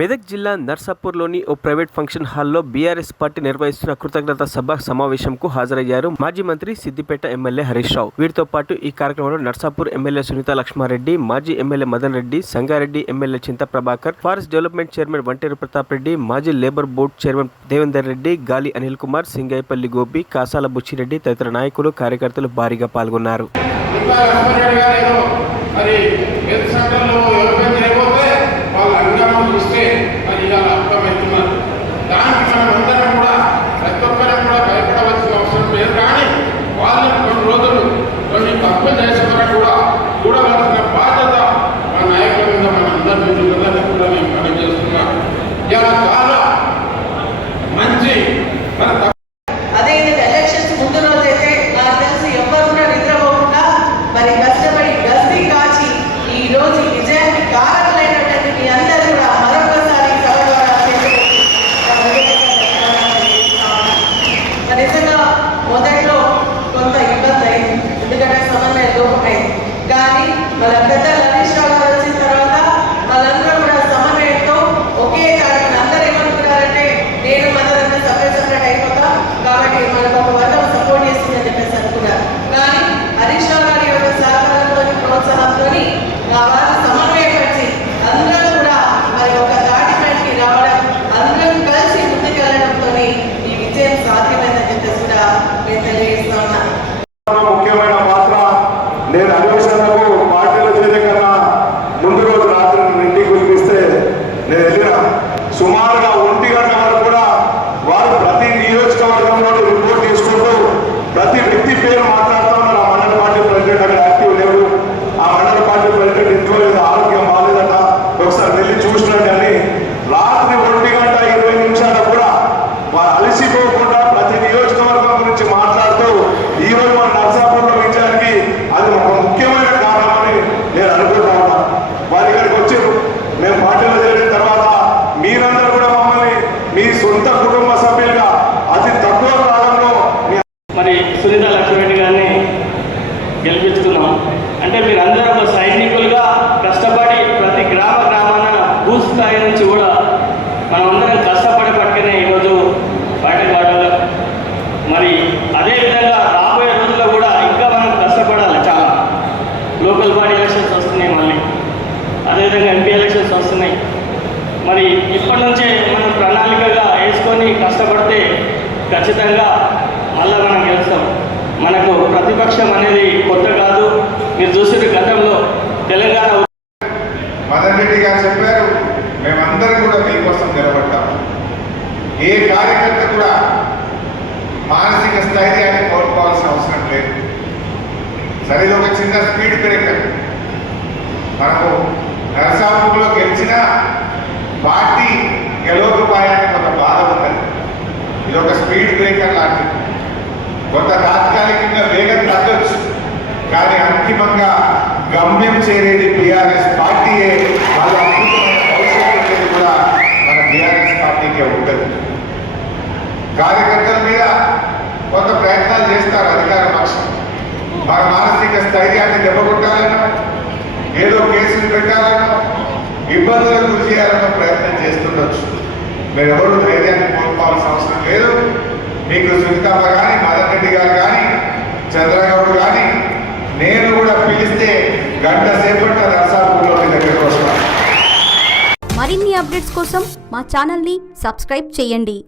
మెదక్ జిల్లా నర్సాపూర్లోని ఓ private function హాల్లో BRS party నిర్వహిస్తున్న కృతజ్ఞత సభ సమావేశంకు హాజరయ్యారు మాజీ మంత్రి సిద్దిపేట ఎమ్మెల్యే హరీష్ రావు. వీరితో పాటు ఈ కార్యక్రమంలో నర్సాపూర్ ఎమ్మెల్యే సునీత లక్ష్మారెడ్డి, మాజీ MLA Madan Reddy, Sangareddy MLA Chinta Prabhakar, forest development chairman Vanteru Pratap Reddy, మాజీ labour board chairman Devender Reddy, Gali Anil Kumar, Singaipalli Gopi, Kasala Buchi Reddy తదితర నాయకులు కార్యకర్తలు భారీగా పాల్గొన్నారు. అదే ఎలక్షన్స్ ముందు రోజైతే నాకు తెలిసి ఎవరు కూడా నిద్రపోకుండా మరి కష్టపడి గస్తీ కాచి ఈ రోజు విజయానికి కారకులైనటువంటి మీ అందరూ కూడా మరొకసారి నిజంగా మొదట్లో కొంత ఇబ్బంది అయింది, ఎందుకంటే సమన్వయ లోపం అయింది. కానీ వాళ్ళ పెద్ద హరీష్ రావు గారు వచ్చిన తర్వాత వాళ్ళందరూ కూడా సమన్వయంతో ఒకే కార్యక్రమం అందరూ ఏమనుకున్నారంటే నేను మనంతా సపరేట్ అయిపోతా కాబట్టి మనకు ఒక వర్గం సపోర్ట్ చేస్తుందని చెప్పేసి అనుకున్నారు. కానీ హరీష్ రావు గారి యొక్క సహకారంతో ప్రోత్సాహంతో వారు సమన్వయపరిచి అందరూ కూడా మరి ఒక దాటి పైకి రావడం, అందరూ కలిసి ముందుకెళ్లడంతో ఈ విజయం సాధ్యమైందని చెప్పేసి కూడా నేను తెలియజేస్తా ఉన్నాను. ముఖ్యమైన పాత్ర నేను అన్వేషణకు పార్టీలో చేరే కన్నా ముందు రోజు రాత్రి ఇంటికి పిలిపిస్తే నేను వెళ్ళిన సుమారుగా 1 గంట వరకు కూడా వారు ప్రతి నియోజకవర్గంలో రిపోర్ట్ తీసుకుంటూ ప్రతి వ్యక్తి పేరు మాట్లాడుతూ ఉన్నారు. ఆ మండల పార్టీ ప్రెసిడెంట్ అక్కడ యాక్టివ్ లేవు, ఆ మండల పార్టీ ప్రెసిడెంట్ ఇంట్లో లేదు, ఆరోగ్యం బాగాలేదట, ఒకసారి వెళ్ళి చూసినట్టు అని రాత్రి 1 గంట 20 నిమిషాలు కూడా వారు అలసిపోకుండా ప్రతి నియోజకవర్గం గురించి మాట్లాడుతూ ఈ రోజు మన నర్సాపూర్లో విజయానికి అది ఒక ముఖ్యమైన కారణమని నేను అనుకుంటా ఉన్నాను. వారి ఇక్కడికి వచ్చారు, మేము పార్టీలో చేరిన తర్వాత మీరందరూ కూడా మమ్మల్ని మీ సొంత కుటుంబ సభ్యులుగా అతి తక్కువ కాలంలో మరి సునీత లక్ష్మారెడ్డి గారిని గెలిపించుకున్నాం. అంటే మీరందరూ ఒక సైనికులుగా కష్టపడి ప్రతి గ్రామాన బూత్ స్థాయి నుంచి కూడా మనమందరం కష్టపడి పట్టుకునే ఈరోజు బయట కావడం. మరి అదేవిధంగా రాబోయే రోజుల్లో కూడా ఇంకా మనం కష్టపడాలి. చాలా లోకల్ బాడీ ఎలక్షన్స్ వస్తున్నాయి, మళ్ళీ అదేవిధంగా ఎంపీ ఎలక్షన్స్ వస్తున్నాయి. మరి ఇప్పటి నుంచే మనం ప్రణాళికగా వేసుకొని కష్టపడితే ఖచ్చితంగా మళ్ళీ మనం గెలుస్తాం. మనకు ప్రతిపక్షం అనేది కొత్త కాదు. మీరు చూసిన గతంలో తెలంగాణ మదన్ రెడ్డి గారు చెప్పారు, మేమందరం కూడా మీకోసం నిలబడ్డాం. ఏ కార్యకర్త కూడా మానసిక స్థైర్యాన్ని కోల్పోవాల్సిన అవసరం లేదు. సరే, ఒక చిన్న స్పీడ్ బ్రేకర్. మనకు నరసాపూర్లో గెలిచిన పార్టీ గెలవకపోయానికి కొంత బాధ ఉంటుంది. ఇది ఒక స్పీడ్ బ్రేకర్ లాంటిది. కొంత తాత్కాలికంగా వేగం తగ్గొచ్చు, కానీ అంతిమంగా గమ్యం చేరేది బీఆర్ఎస్ పార్టీయే. వాళ్ళ అద్భుతమైన భవిష్యత్తు కూడా మన బీఆర్ఎస్ పార్టీకే ఉంటుంది. కార్యకర్తల మీద కొంత ప్రయత్నాలు చేస్తారు అధికార పక్షం. మన మానసిక స్థైర్యాన్ని దెబ్బకొట్టాలనో, ఏదో కేసులు పెట్టాలనో, ఇబ్బందులకు గురి చేయాలనో ప్రయత్నం చేస్తుండొచ్చు. మీరెవరూ ధైర్యాన్ని కోల్పోవాల్సిన అవసరం లేదు. మీకు సునీతమ్మ కానీ, మదన్ రెడ్డి గారు కానీ, చంద్రగౌడ్ కానీ, నేను కూడా పిలిస్తే గంట సేపట్లో నర్సాపూర్లో మీ దగ్గరకు వస్తాను. మరిన్ని అప్డేట్స్ కోసం మా ఛానల్ని సబ్స్క్రైబ్ చేయండి.